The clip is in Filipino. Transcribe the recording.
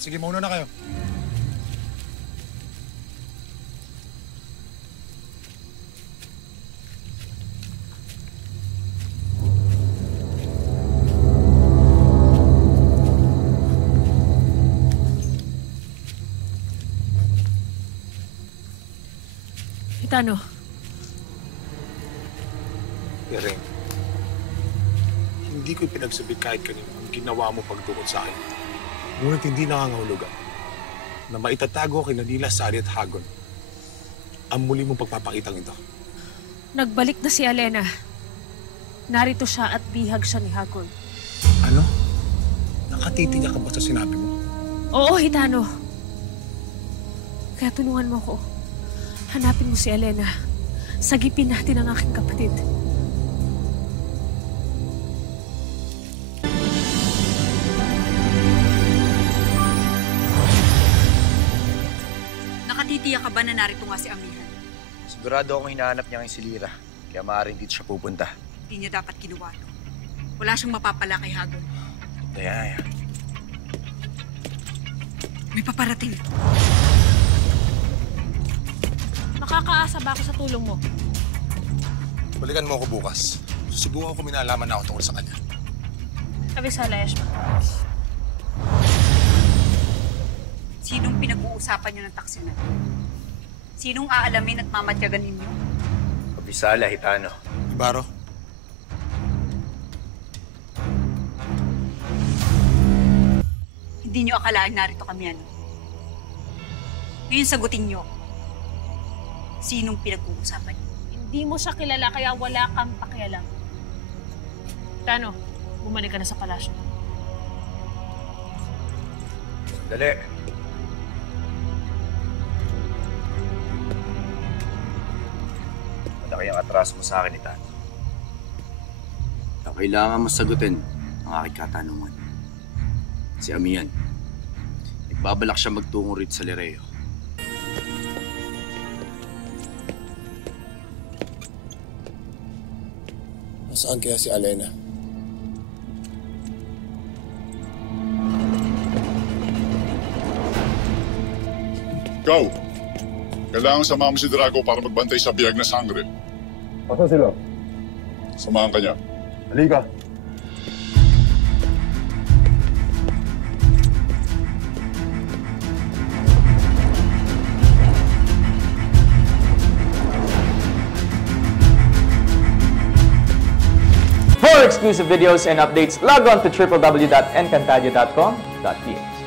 Sige, mauna na kayo. Tano? Irene, hindi ko pinagsabi kahit kanino ang ginawa mo pagtukod sa akin. Ngunit hindi nangangahulugan na maitatago kay Nila, Sari at Hagon ang muli mong pagpapakitang ito. Nagbalik na si Alena. Narito siya at bihag siya ni Hagon. Ano? Nakatitingin ka ba sa sinabi mo? Oo, Hitano. Kaya tulungan mo ko. Hanapin mo si Alena. Sagipin natin ang aking kapatid. Nakatitiyak ka ba na narito nga si Amihan? Sigurado akong hinahanap niya ngayon si Lyra. Kaya maaaring dito siya pupunta. Hindi niya dapat ginawa to. Wala siyang mapapala kay Hagon. Daya. May paparating. Makakaasa ba ako sa tulong mo? Balikan mo ako bukas. Susubukan ko minalaman na ako tungkol sa kanya. Avisala, Yashma. Sinong pinag-uusapan niyo ng taksinan? Sinong aalamin at mamatyagan ninyo? Abisala, Hitano. Ibarro? Hindi niyo akalain narito kami, ano? Ngayon sagutin niyo. Sinong pinag-uusapan niyo? Hindi mo siya kilala kaya wala kang pakialam. Tano, bumalik ka na sa palasyo. Dali. Malaki ang atras mo sa akin, Hitano. Ang kailangan mo sagutin ang aking katanungan. Si Amihan. Nagbabalak siya magtungo rito sa Lireo. Nasaan kaya si Alena? Ikaw, kailangan samahan mo si Drago para magbantay sa biyag na sangre. Asa sila? Samahan ka niya. Halika. For exclusive videos and updates, log on to www.encantadia.com.ph.